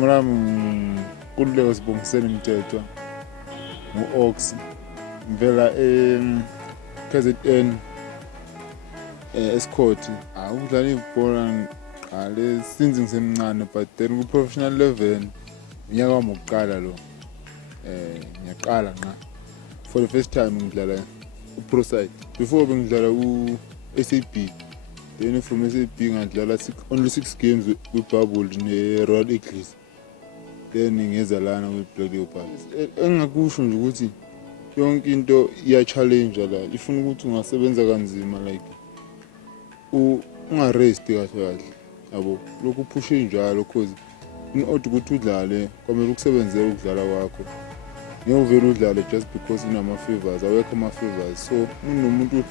igama lami Kululeko Sibongiseni Mthethwa ngu-Ox ngivela KZN eSkhoti. Ukudlala ibhola ngiqale since ngisemncane but then ku-professional level unyaka wami wokuqala lo ngiyaqala nqa for the first time ngidlala u-pro side. Before bengidlala u-SAB, then from SAB ngadlala only 6 games with-Bubble ne-Royal Eagles, then ngeza lana kwi-Black Leopards. Engingakusho nje ukuthi yonke into iya-challenge la, ifuna ukuthi ungasebenza kanzima like ungarest kahle yabo, lokhu uphushe njalo cause in order ukuthi udlale kwamele ukusebenzele ukudlala kwakho. Ngeke uvele udlale just because unama-favors, awekho ama-favors. So unomuntu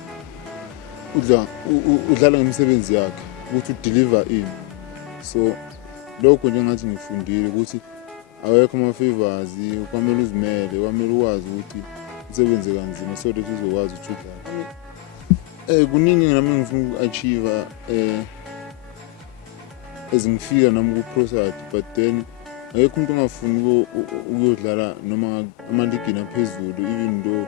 udlala ngemisebenzi yakhe ukuthi udeliver in. So lokho nje ngathi ngifundile ukuthi awekho ama-favors, kwamele uzimele, kwamele ukwazi ukuthi usebenze kanzima so that uzokwazi ukuthi udlale. Kuningi nami ngifuna uku-achieve ezingifika nami ku-pro side, but then akekho umuntu ongafuni ukuyodlala noma amaligini aphezulu even though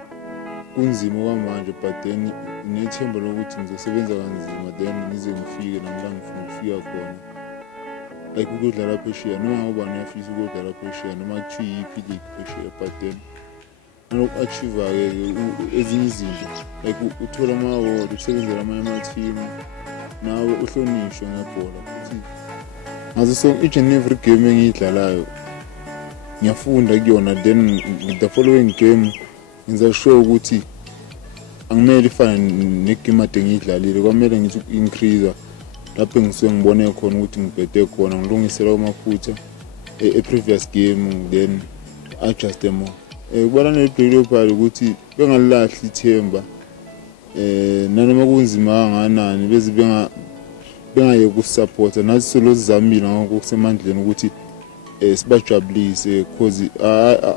kunzima kwamanje, but then nginethemba lokuthi ngizosebenza kanzima then ngize ngifike nami la ngifuna ukufika khona, like ukuyodlala phesheya noma ngoba ngiyafisa ukuyodlala phesheya noma kuthiwa yiphi league phesheya, but then naloku-achieve-ke ezinye izinto like uthola ama-award, usebenzela amanye ama-team, nawe uhlonishwe ngebhola futhi. Ngaso sonke each and every game engiyidlalayo ngiyafunda kuyona, then the following game ngenza sure ukuthi angimele ifane negame ade ngiyidlalile, kwamele ngithi uku-increase lapho engisuke ngibone khona ukuthi ngibhede khona, ngilungisela amaphutha e-previous game then adjust more. Kubala ne-Black Leopards ukuthi bengalilahli ithemba nanoma kunzima kangakanani beze bengayeki ukusupporta, nathi solozizamile ngakho kusemandleni ukuthi sibajabulise cause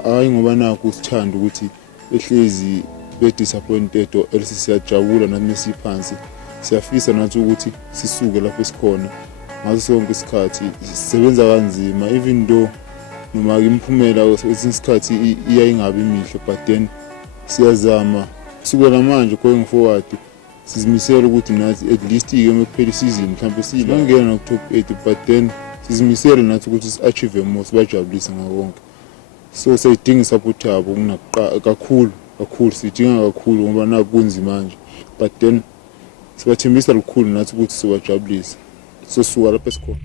hayi ngoba nakho usithanda ukuthi behlezi be-disappointed or else siyajabula nathi mesiphansi, siyafisa nathi ukuthi sisuke lapho esikhona. Ngaso sonke isikhathi sisebenza kanzima even though noma imphumela kwesinye isikhathi iyayingabi mihle, but then siyazama kusukela manje going forward sizimisela ukuthi nathi at least igame ekuphela isizini mhlawumbe singena no-top 8, but then sizimisele nathi ukuthi si-achieve more, sibajabulise ngakonke. So sayidinga isupport yabo kakhulu sidinga kakhulu ngoba naku kunzima manje, but then sibathembisa lukhulu nathi ukuthi sobajabulisa so suka lapho esikhona.